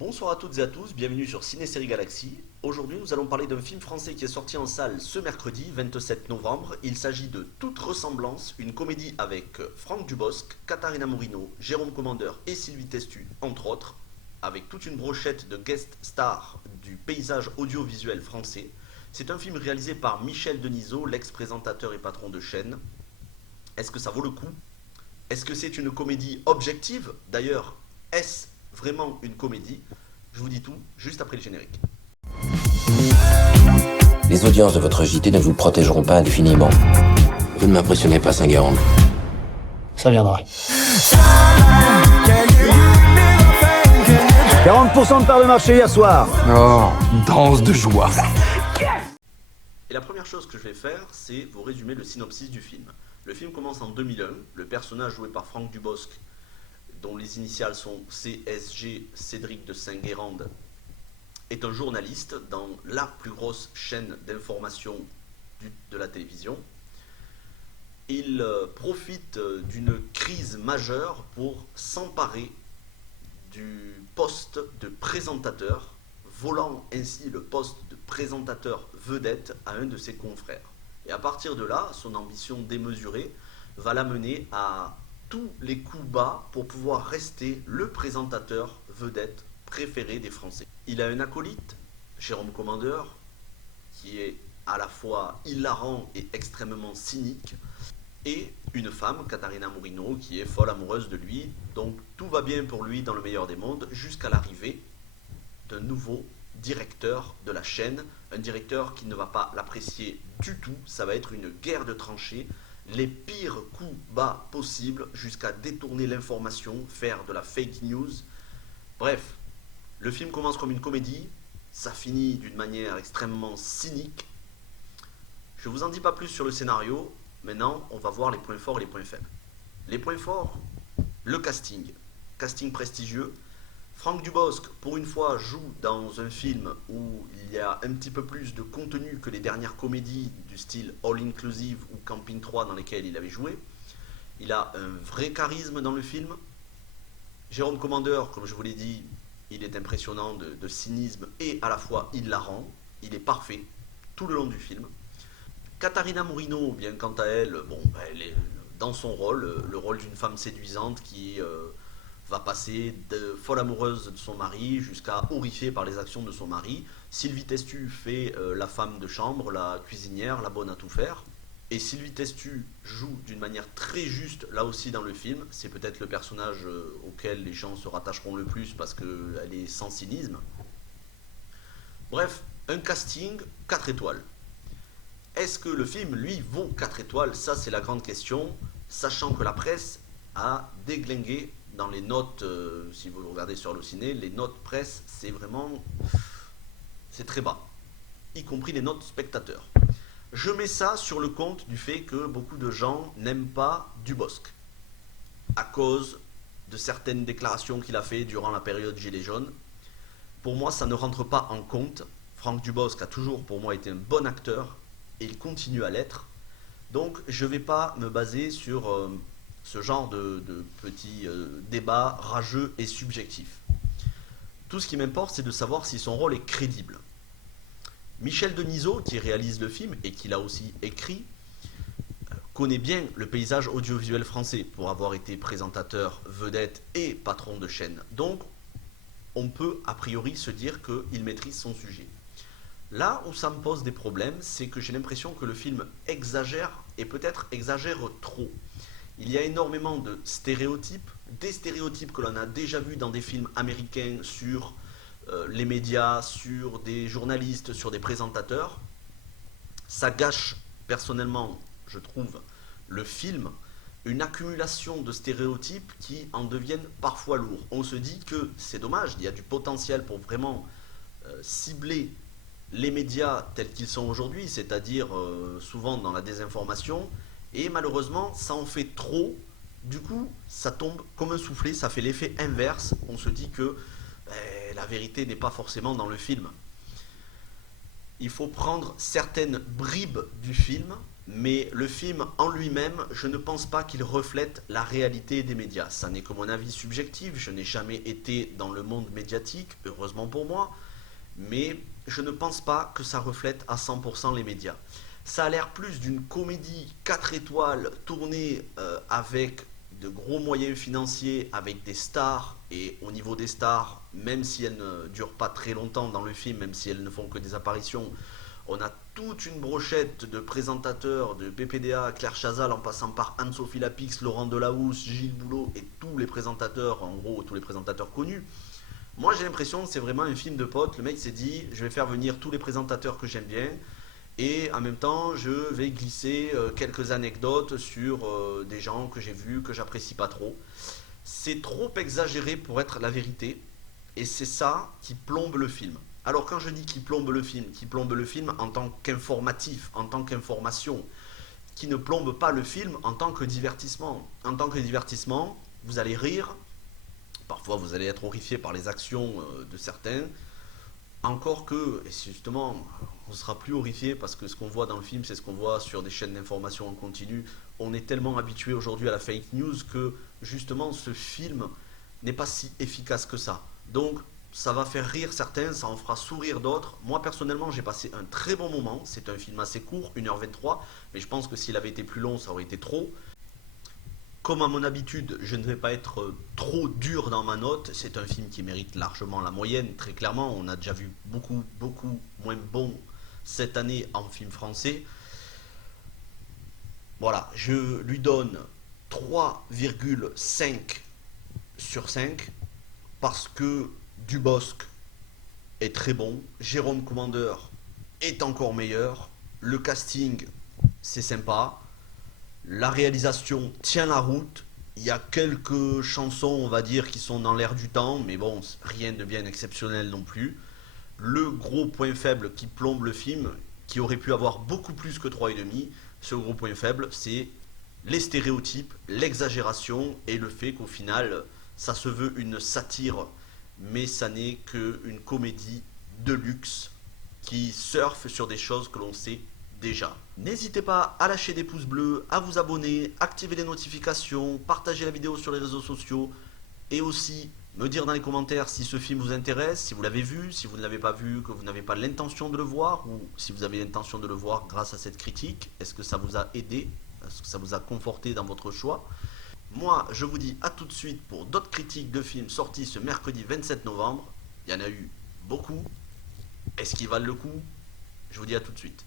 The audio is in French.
Bonsoir à toutes et à tous, bienvenue sur Ciné-Série Galaxy. Aujourd'hui, nous allons parler d'un film français qui est sorti en salle ce mercredi 27 novembre. Il s'agit de Toute ressemblance, une comédie avec Franck Dubosc, Katharina Morino, Jérôme Commandeur et Sylvie Testu, entre autres, avec toute une brochette de guest stars du paysage audiovisuel français. C'est un film réalisé par Michel Denisot, l'ex-présentateur et patron de chaîne. Est-ce que ça vaut le coup? Est-ce que c'est une comédie objective? D'ailleurs, est-ce vraiment une comédie? Je vous dis tout juste après le générique. Les audiences de votre JT ne vous protégeront pas indéfiniment. Vous ne m'impressionnez pas, Saint-Guérande. Ça viendra. 40% de part de marché hier soir. Oh, danse de joie. Et la première chose que je vais faire, c'est vous résumer le synopsis du film. Le film commence en 2001. Le personnage joué par Franck Dubosc, dont les initiales sont CSG, Cédric de Saint-Guérande, est un journaliste dans la plus grosse chaîne d'information de la télévision. Il profite d'une crise majeure pour s'emparer du poste de présentateur, volant ainsi le poste de présentateur vedette à un de ses confrères. Et à partir de là, son ambition démesurée va l'amener à tous les coups bas pour pouvoir rester le présentateur vedette préféré des Français. Il a un acolyte, Jérôme Commandeur, qui est à la fois hilarant et extrêmement cynique, et une femme, Katharina Morino, qui est folle amoureuse de lui. Donc tout va bien pour lui dans le meilleur des mondes, jusqu'à l'arrivée d'un nouveau directeur de la chaîne, un directeur qui ne va pas l'apprécier du tout. Ça va être une guerre de tranchées, les pires coups bas possibles, jusqu'à détourner l'information, faire de la fake news. Bref, le film commence comme une comédie, ça finit d'une manière extrêmement cynique. Je ne vous en dis pas plus sur le scénario. Maintenant, on va voir les points forts et les points faibles. Les points forts, le casting. Casting prestigieux. Franck Dubosc, pour une fois, joue dans un film où il y a un petit peu plus de contenu que les dernières comédies du style All Inclusive ou Camping 3 dans lesquelles il avait joué. Il a un vrai charisme dans le film. Jérôme Commandeur, comme je vous l'ai dit, il est impressionnant de cynisme et à la fois hilarant. Il est parfait tout le long du film. Katharina Morino, bien quant à elle, elle est dans son rôle, le rôle d'une femme séduisante qui va passer de folle amoureuse de son mari jusqu'à horrifiée par les actions de son mari. Sylvie Testu fait la femme de chambre, la cuisinière, la bonne à tout faire. Et Sylvie Testu joue d'une manière très juste là aussi dans le film. C'est peut-être le personnage auquel les gens se rattacheront le plus parce qu'elle est sans cynisme. Bref, un casting 4 étoiles. Est-ce que le film, lui, vaut 4 étoiles? Ça, c'est la grande question, sachant que la presse a déglingué dans les notes, si vous le regardez sur Allociné, les notes presse, c'est très bas, y compris les notes spectateurs. Je mets ça sur le compte du fait que beaucoup de gens n'aiment pas Dubosc, à cause de certaines déclarations qu'il a fait durant la période Gilets jaunes. Pour moi, ça ne rentre pas en compte. Franck Dubosc a toujours, pour moi, été un bon acteur, et il continue à l'être. Donc je ne vais pas me baser sur ce genre de petits débats rageux et subjectifs. Tout ce qui m'importe, c'est de savoir si son rôle est crédible. Michel Denisot, qui réalise le film et qui l'a aussi écrit, connaît bien le paysage audiovisuel français pour avoir été présentateur, vedette et patron de chaîne. Donc on peut a priori se dire qu'il maîtrise son sujet. Là où ça me pose des problèmes, c'est que j'ai l'impression que le film exagère, et peut-être exagère trop. Il y a énormément de stéréotypes, des stéréotypes que l'on a déjà vus dans des films américains sur les médias, sur des journalistes, sur des présentateurs. Ça gâche, personnellement, je trouve, le film, une accumulation de stéréotypes qui en deviennent parfois lourds. On se dit que c'est dommage, il y a du potentiel pour vraiment cibler les médias tels qu'ils sont aujourd'hui, c'est-à-dire souvent dans la désinformation, et malheureusement ça en fait trop, du coup ça tombe comme un soufflet, ça fait l'effet inverse, on se dit que la vérité n'est pas forcément dans le film. Il faut prendre certaines bribes du film, Mais le film en lui-même, je ne pense pas qu'il reflète la réalité des médias. Ça n'est que mon avis subjectif, je n'ai jamais été dans le monde médiatique, heureusement pour moi, mais je ne pense pas que ça reflète à 100% les médias. Ça a l'air plus d'une comédie 4 étoiles tournée avec de gros moyens financiers, avec des stars, et au niveau des stars, même si elles ne durent pas très longtemps dans le film, même si elles ne font que des apparitions, on a toute une brochette de présentateurs, de PPDA, Claire Chazal, en passant par Anne-Sophie Lapix, Laurent Delahousse, Gilles Boulot et tous les présentateurs, en gros tous les présentateurs connus. Moi j'ai l'impression que c'est vraiment un film de potes. Le mec s'est dit, je vais faire venir tous les présentateurs que j'aime bien, et en même temps je vais glisser quelques anecdotes sur des gens que j'ai vus, que j'apprécie pas trop. C'est trop exagéré pour être la vérité, et c'est ça qui plombe le film. Alors quand je dis qu'il plombe le film en tant qu'informatif, en tant qu'information, qui ne plombe pas le film en tant que divertissement. En tant que divertissement, vous allez rire, parfois vous allez être horrifié par les actions de certains, encore que, et justement, on ne sera plus horrifié parce que ce qu'on voit dans le film, c'est ce qu'on voit sur des chaînes d'information en continu. On est tellement habitué aujourd'hui à la fake news que justement ce film n'est pas si efficace que ça. Donc ça va faire rire certains, ça en fera sourire d'autres. Moi personnellement j'ai passé un très bon moment, c'est un film assez court, 1h23, mais je pense que s'il avait été plus long ça aurait été trop. Comme à mon habitude, je ne vais pas être trop dur dans ma note, c'est un film qui mérite largement la moyenne, très clairement, on a déjà vu beaucoup moins bon cette année en film français. Voilà, je lui donne 3,5 sur 5 parce que Dubosc est très bon, Jérôme Commandeur est encore meilleur, le casting c'est sympa, la réalisation tient la route, il y a quelques chansons on va dire qui sont dans l'air du temps, mais bon, rien de bien exceptionnel non plus. Le gros point faible qui plombe le film, qui aurait pu avoir beaucoup plus que 3,5, ce gros point faible c'est les stéréotypes, l'exagération et le fait qu'au final ça se veut une satire, mais ça n'est qu'une comédie de luxe qui surfe sur des choses que l'on sait déjà. N'hésitez pas à lâcher des pouces bleus, à vous abonner, activer les notifications, partager la vidéo sur les réseaux sociaux et aussi me dire dans les commentaires si ce film vous intéresse, si vous l'avez vu, si vous ne l'avez pas vu, que vous n'avez pas l'intention de le voir, ou si vous avez l'intention de le voir grâce à cette critique. Est-ce que ça vous a aidé? Est-ce que ça vous a conforté dans votre choix? Moi, je vous dis à tout de suite pour d'autres critiques de films sortis ce mercredi 27 novembre. Il y en a eu beaucoup. Est-ce qu'ils valent le coup? Je vous dis à tout de suite.